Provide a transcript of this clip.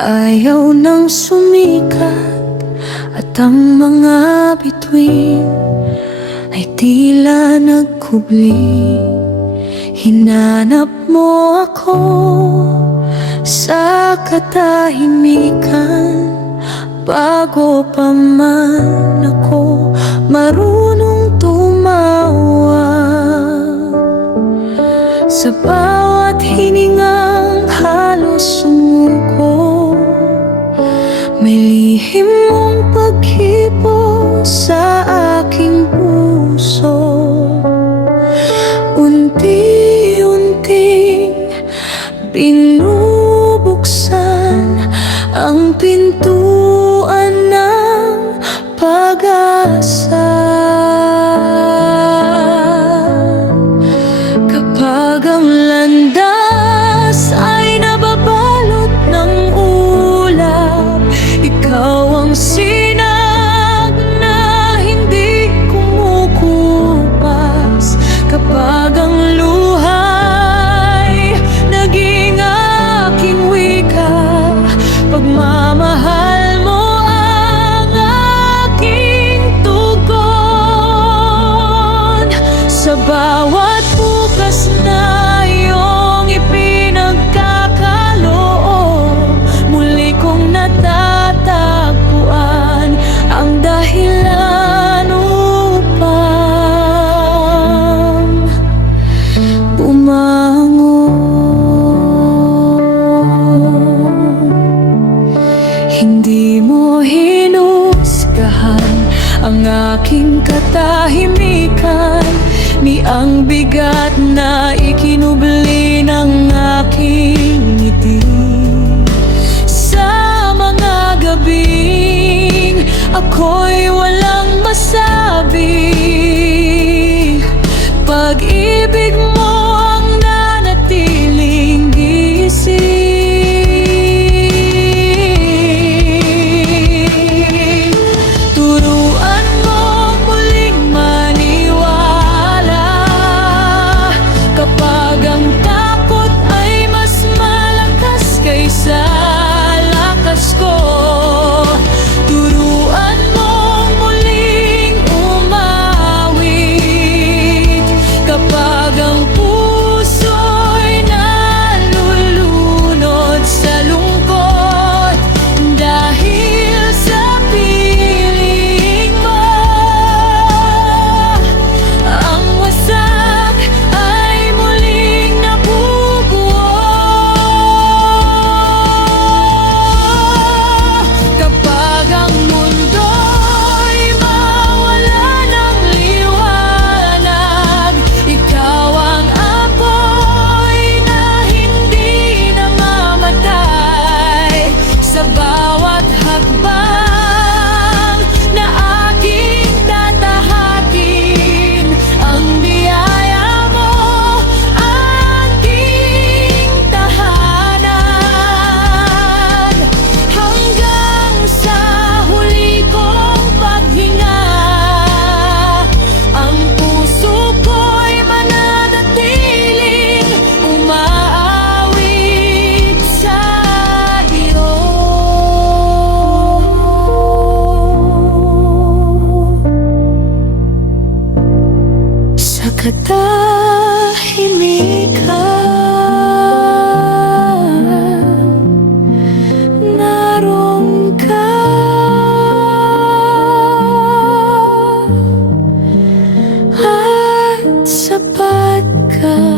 Ayaw nang sumikat at ang mga bituin ay tila nagkubli. Hinanap mo ako sa katahimikan bago pa man ako marunong tumawa. Sa bawat hiningang halos sumuko, may lihim mong paghipo sa aking puso. Unti-unting binubuksan ang pintuan ng pag-asa. Kapag ang landas ay nababalot ng ulap, ikaw ang sinag na hindi kumukupas. Kapag ang luhay naging aking wika, pagmamahal mo ang aking tugon. Sa bawat bukas na iyong ipinagkakaloob, muli kong natatagpuan ang dahilan upang bumangon. Hindi mo hinusgahan ang aking katahimikan, ni ang bigat na ikinubli ng aking ngiti. Sa mga gabing ako'y walang masabi, pag-ibig mo ang nanatiling gising. Turuan mo muling maniwala kapag ang takot ay mas malakas kaysa lakas ko. Turuan mo muling umawit kapag ang puso'y nalulunod sa lungkot dahil sa piling mo. Ang wasak ay muling nabubuo kapag ang mundo'y mawala ng liwanag. Ikaw ang apoy na hindi namamatay. Sa bawat hakbang na aking tatahakin, ang biyaya mo aking tahanan. Hanggang sa huli kong paghinga, ang puso ko'y mananatiling umaawit sa iyo. Sa katahimikan, naroon ka. At sapat ka.